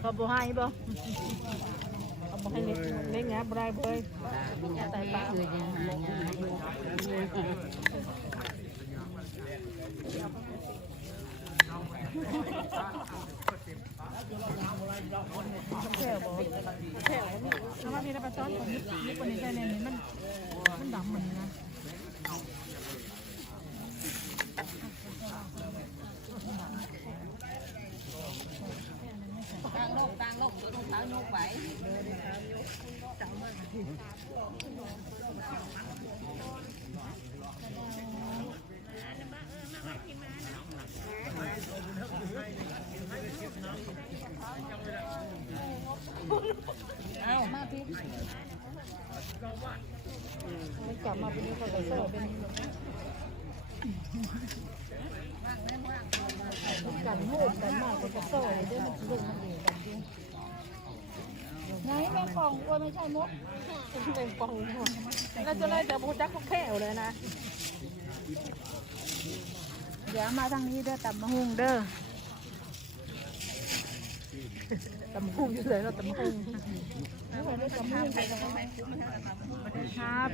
เขาบ่ให้บ่เขาบ่ให้เล็กเล็กนะบ่ได้เบยใส่ปลาคือยังหางานแค่บ่แค่บ่ถ้าว่านี่ได้ปลาซ้อนคนนี้นี่คนนี้ใช่เนี่ยมันมันดำเหมือนนะ กตั้งโลกตัวต้องเท้ายกไหวไม่จับมาเป็นนี้ก็จะเสิร์ฟเป็นนี้หรอกกันโหดกันมากก็จะเสิร์ฟด้วยมันเรื่องมันเอง กันจริงไหนแมงป่องว่าไม่ใช่มดแมงป่องเราจะไล่แต่บูจักก็แค่เลยนะ เดี๋ยวมาทางนี้เด้อตำมะฮุงเด้อตำหุ่งอยู่เลยเราตำหุ่งไม่ไหวได้ตำหุ่งครับ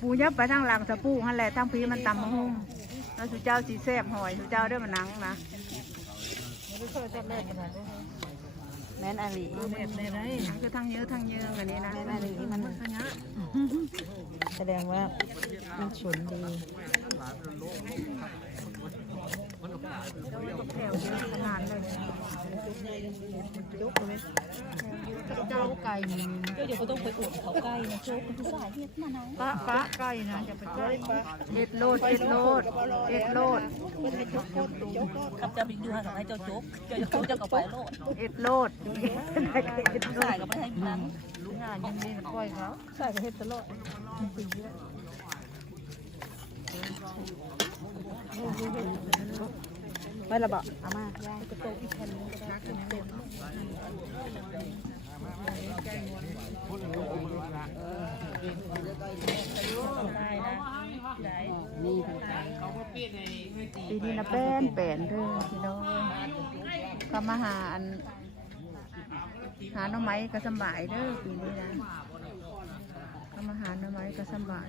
ปูยับไปทางหลังสะปูหั่นแหละทางพีมันตำมะฮุงแล้วสุเจ้าสีแซ่บหอยสุเจ้าเด้อมานังนะไม่เคยจับแรกขนาดนี้ แม่นอาลีเม็ดเลยนะอันคือทั้งเยอะทั้งเยอะกันนี้นะแม่นอาลีมันขยะแสดงว่ามันฉุนดี แถวเยอะขนาดเลยจุกเลยเจ้าไก่เดี๋ยวก็ต้องไปอุดเขาไก่นะโจุกคุณสายเฮ็ดมาไหนปะปะไก่นะจะไปไก่เด็ดโลดเด็ดโลดเด็ดโลดขับจะบินอยู่ห่างให้เจ้าโจุกเจ้าจุกเจ้ากับไปโลดเด็ดโลดเด็ดโลสายก็ไม่ให้มันั้นงานยังนี่ปล่อยเขาใส่กระเฮ็ดตลอดมันปีแล้ วไม่ระบะเอามาย่างกระโตอีกแผ่นนึงก็ได้เต็มได้นะได้นี่ปีนี้นะแป้นแป้นเด้อพี่น้องก็มาหาอันหาหน่อไม้ก็สบายเด้อปีนี้นะก็มาหาหน่อไม้ก็สบาย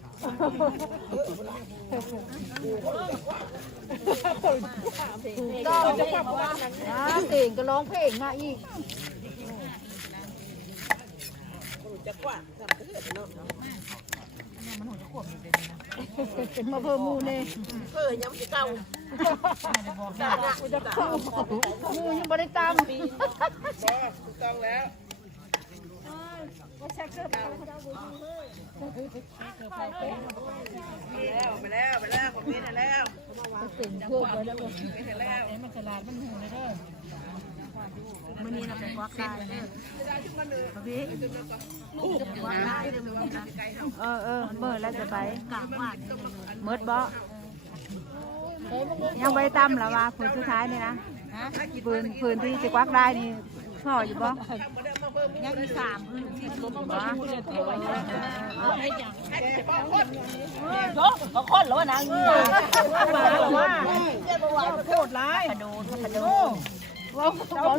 กต้องน้ำเต่งก็ร้องเพลงมาอีกมาเพิ่มมูเน่เพิ่มยังไม่เก่าจะเข้ามูยังไม่ได้ตามเต่ง ไปแล้วไปแล้วไปแล้วผมมีแล้วสิ่งพูดไว้แล้วแล้วมันฉลาดมันหูเลยเด้อมันนี่นะเป็นวักได้เด้อพี่วักได้เด้อเออเออเมื่อแล้วจะไปเมื่อบ่ยังไปตั้มแล้วว่าผลสุดท้ายนี่นะปืนปืนที่จะควักได้นี่ พ่ออยู่บ่ยังมีสามพื้นที่รถบ่มาพูดเลยตัวให้จังโจ้เขาค้นแล้วนางเงือมาหรอว่าโคตรร้ายกระโดดกระโดดว่า